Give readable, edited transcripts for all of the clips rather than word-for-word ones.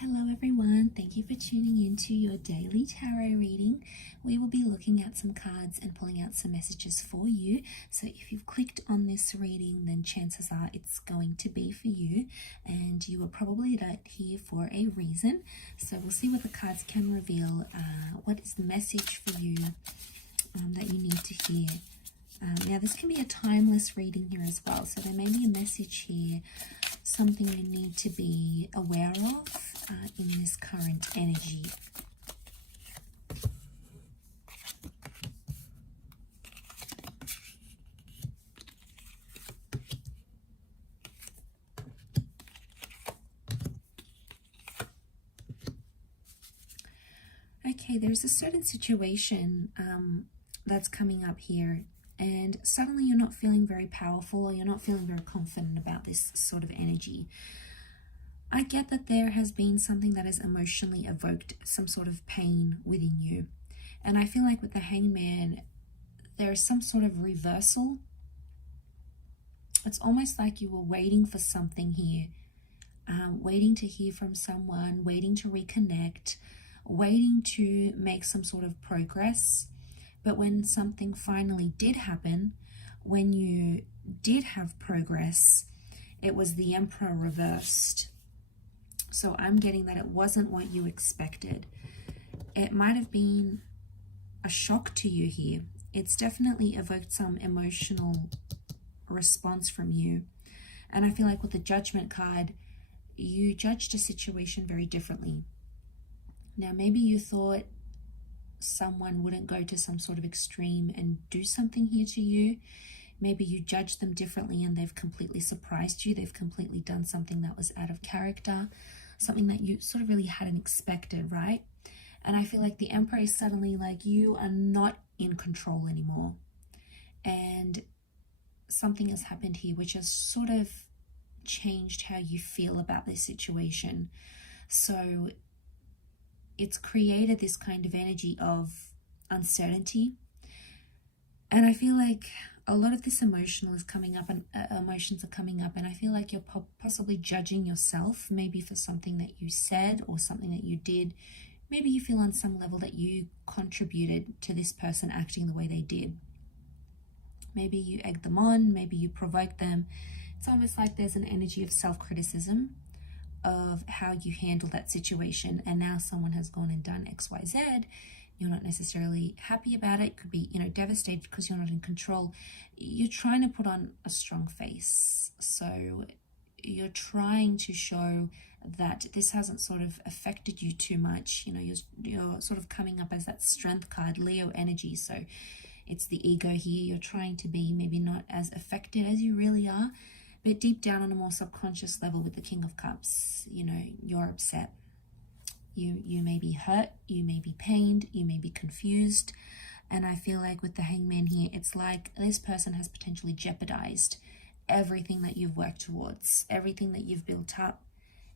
Hello everyone, thank you for tuning into your daily tarot reading. We will be looking at some cards and pulling out some messages for you. So if you've clicked on this reading, then chances are it's going to be for you, and you were probably here for a reason. So we'll see what the cards can reveal. What is the message for you that you need to hear? Now this can be a timeless reading here as well, so there may be a message here, something you need to be aware of in this current energy. Okay, there's a certain situation that's coming up here, and suddenly you're not feeling very powerful, or you're not feeling very confident about this sort of energy. I get that there has been something that has emotionally evoked some sort of pain within you. And I feel like with the Hangman, there's some sort of reversal. It's almost like you were waiting for something here, waiting to hear from someone, waiting to reconnect, waiting to make some sort of progress. But when something finally did happen, when you did have progress, it was the Emperor reversed. So I'm getting that it wasn't what you expected. It might have been a shock to you here. It's definitely evoked some emotional response from you. And I feel like with the Judgment card, you judged a situation very differently. Now, maybe you thought someone wouldn't go to some sort of extreme and do something here to you. Maybe you judged them differently and they've completely surprised you. They've completely done something that was out of character, something that you sort of really hadn't expected, right? And I feel like the Emperor is suddenly like, you are not in control anymore. And something has happened here which has sort of changed how you feel about this situation. So it's created this kind of energy of uncertainty. And I feel like a lot of this emotional is coming up, and emotions are coming up, and I feel like you're possibly judging yourself, maybe for something that you said or something that you did. Maybe you feel on some level that you contributed to this person acting the way they did. Maybe you egged them on, maybe you provoked them. It's almost like there's an energy of self-criticism of how you handle that situation, and now someone has gone and done XYZ. You're not necessarily happy about it. Could be, devastated because you're not in control. You're trying to put on a strong face. So you're trying to show that this hasn't sort of affected you too much. You're sort of coming up as that strength card, Leo energy. So it's the ego here. You're trying to be maybe not as affected as you really are, but deep down on a more subconscious level with the King of Cups, you're upset. You may be hurt, you may be pained, you may be confused. And I feel like with the Hangman here, it's like this person has potentially jeopardized everything that you've worked towards, everything that you've built up,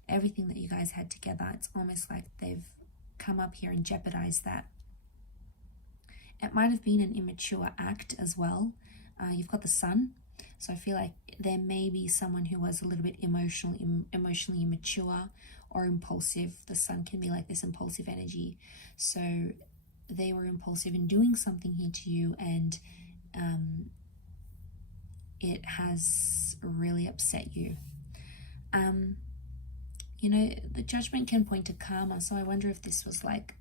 everything that you guys had together. It's almost like they've come up here and jeopardized that. It might have been an immature act as well. You've got the Sun. So I feel like there may be someone who was a little bit emotionally immature or impulsive. The Sun can be like this impulsive energy. So they were impulsive in doing something here to you, and it has really upset you. The Judgment can point to karma. So I wonder if this was like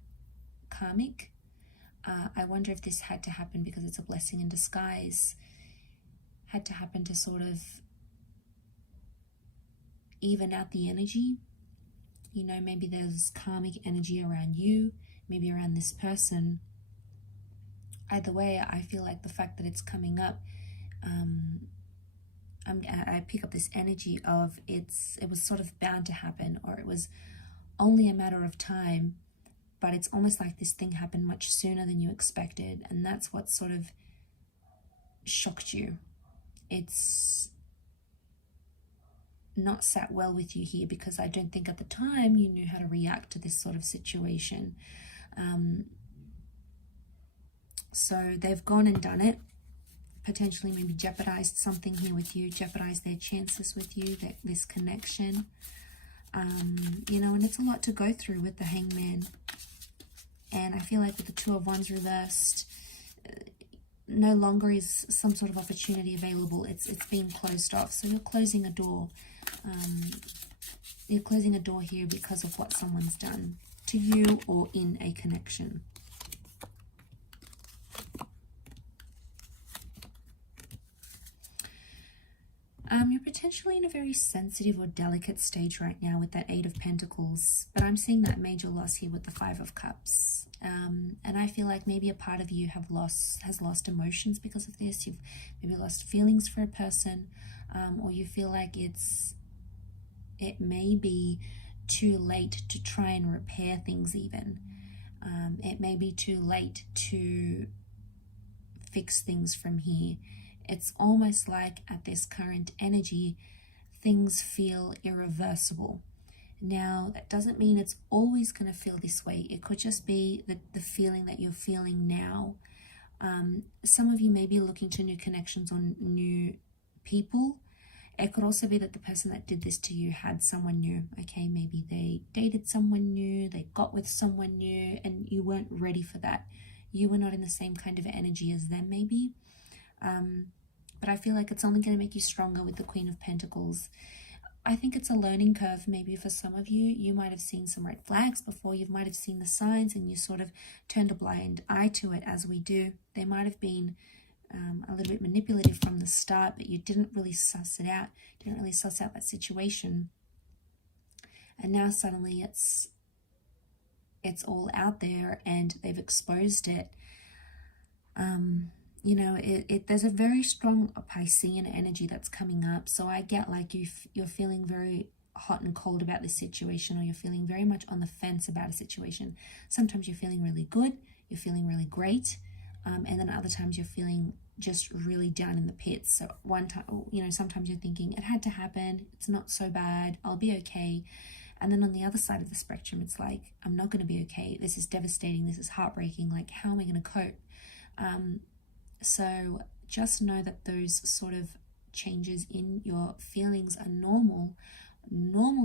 karmic. I wonder if this had to happen because it's a blessing in disguise. Had to happen to sort of even out the energy. Maybe there's karmic energy around you, maybe around this person. Either way, I feel like the fact that it's coming up, I pick up this energy of it was sort of bound to happen, or it was only a matter of time, but it's almost like this thing happened much sooner than you expected, and that's what sort of shocked you. It's not sat well with you here, because I don't think at the time you knew how to react to this sort of situation. So they've gone and done it, potentially maybe jeopardized something here with you, jeopardized their chances with you, this connection. You know, and it's a lot to go through with the Hangman. And I feel like with the Two of Wands reversed, no longer is some sort of opportunity available. It's being closed off. So you're closing a door. You're closing a door here because of what someone's done to you or in a connection. You're potentially in a very sensitive or delicate stage right now with that Eight of Pentacles, but I'm seeing that major loss here with the Five of Cups. And I feel like maybe a part of you has lost emotions because of this. You've maybe lost feelings for a person, or you feel like it may be too late to try and repair things even. It may be too late to fix things from here. It's almost like at this current energy, things feel irreversible. Now, that doesn't mean it's always going to feel this way. It could just be the feeling that you're feeling now. Some of you may be looking to new connections or new people. It could also be that the person that did this to you had someone new. Okay, maybe they dated someone new, they got with someone new, and you weren't ready for that. You were not in the same kind of energy as them, maybe. But I feel like it's only going to make you stronger with the Queen of Pentacles. I think it's a learning curve. Maybe for some of you, you might have seen some red flags before. You might have seen the signs and you sort of turned a blind eye to it, as we do. They might have been a little bit manipulative from the start, but you didn't really suss it out. Didn't really suss out that situation. And now suddenly it's all out there and they've exposed it. You know, there's a very strong Piscean energy that's coming up. So I get like you're feeling very hot and cold about this situation, or you're feeling very much on the fence about a situation. Sometimes you're feeling really good, you're feeling really great, and then other times you're feeling just really down in the pits. So one time, you know, sometimes you're thinking it had to happen, it's not so bad, I'll be okay. And then on the other side of the spectrum, it's like, I'm not going to be okay, this is devastating, this is heartbreaking, like how am I going to cope? So just know that those sort of changes in your feelings are normal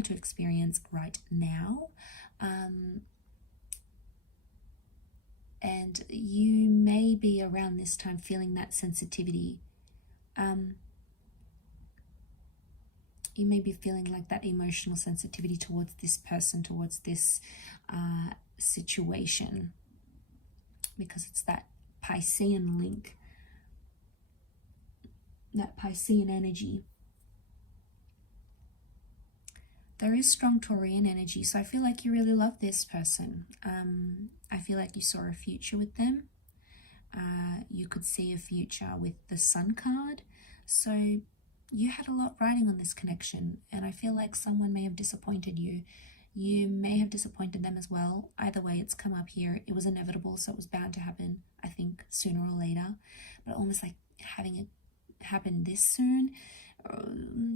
to experience right now. And you may be around this time feeling that sensitivity. You may be feeling like that emotional sensitivity towards this person, towards this situation, because it's that Piscean link, that Piscean energy. There is strong Taurian energy, so I feel like you really love this person. I feel like you saw a future with them. You could see a future with the Sun card. So you had a lot riding on this connection, and I feel like someone may have disappointed you. You may have disappointed them as well. Either way, it's come up here. It was inevitable, so it was bound to happen, I think, sooner or later. But almost like having it happen this soon,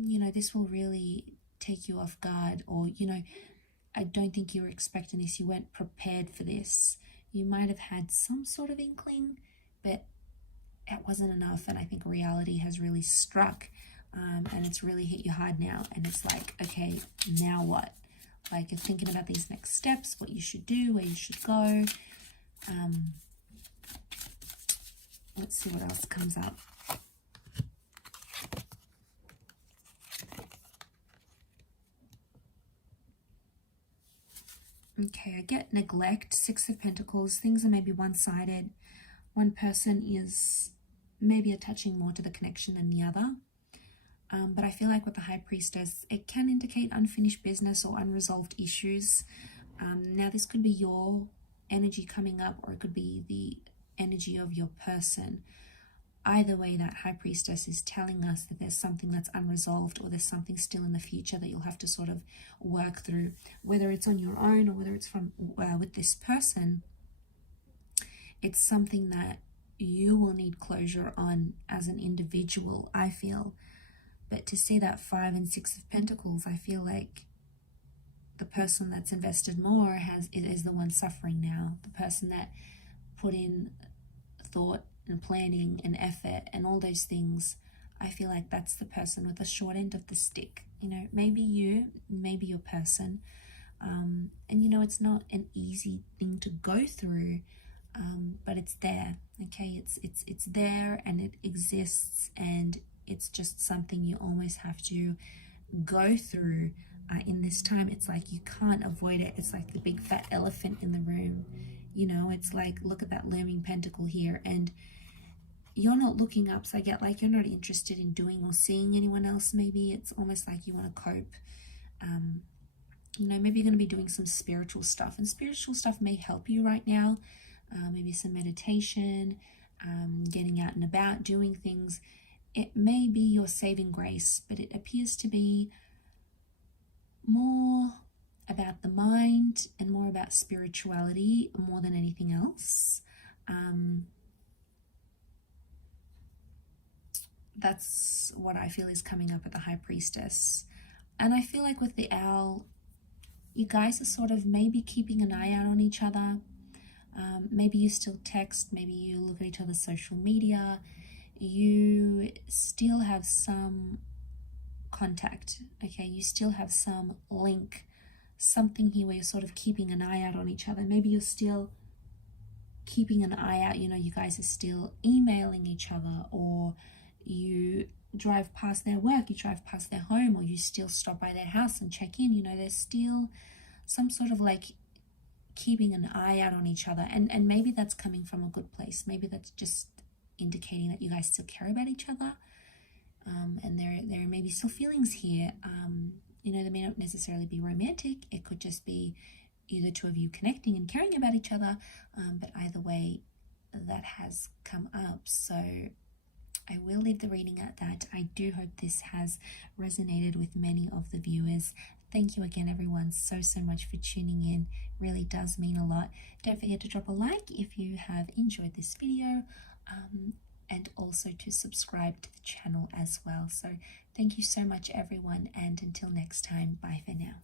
you know, this will really take you off guard. Or, you know, I don't think you were expecting this. You weren't prepared for this. You might have had some sort of inkling, but it wasn't enough. And I think reality has really struck, and it's really hit you hard now. And it's like, okay, now what? Like, you're thinking about these next steps, what you should do, where you should go. Let's see what else comes up. Okay, I get neglect, Six of Pentacles. Things are maybe one-sided. One person is maybe attaching more to the connection than the other. But I feel like with the High Priestess, it can indicate unfinished business or unresolved issues. Now, this could be your energy coming up, or it could be the energy of your person. Either way, that High Priestess is telling us that there's something that's unresolved, or there's something still in the future that you'll have to sort of work through, whether it's on your own or whether it's from with this person. It's something that you will need closure on as an individual, I feel. But to see that 5 and 6 of Pentacles, I feel like the person that's invested more is the one suffering now. The person that put in thought and planning and effort and all those things, I feel like that's the person with the short end of the stick. You know, maybe your person. And you know, it's not an easy thing to go through, but it's there. Okay, it's there and it exists, and it's just something you almost have to go through in this time. It's like you can't avoid it. It's like the big fat elephant in the room. You know, it's like, look at that looming pentacle here, and you're not looking up. So I get like you're not interested in doing or seeing anyone else. Maybe it's almost like you want to cope. You know, maybe you're going to be doing some spiritual stuff, and spiritual stuff may help you right now. Maybe some meditation, getting out and about, doing things. It may be your saving grace, but it appears to be more about the mind and more about spirituality more than anything else. That's what I feel is coming up at the High Priestess. And I feel like with the Owl, you guys are sort of maybe keeping an eye out on each other. Maybe you still text, maybe you look at each other's social media. You still have some contact, okay? You still have some link, something here where you're sort of keeping an eye out on each other. Maybe you're still keeping an eye out, you know, you guys are still emailing each other, or you drive past their work, you drive past their home, or you still stop by their house and check in. You know, there's still some sort of like keeping an eye out on each other, and maybe that's coming from a good place. Maybe that's just indicating that you guys still care about each other, and there may be still feelings here. You know, they may not necessarily be romantic. It could just be either two of you connecting and caring about each other, but either way, that has come up. So I will leave the reading at that. I do hope this has resonated with many of the viewers. Thank you again, everyone, so much for tuning in. Really does mean a lot. Don't forget to drop a like if you have enjoyed this video, and also to subscribe to the channel as well. So thank you so much, everyone, and until next time, bye for now.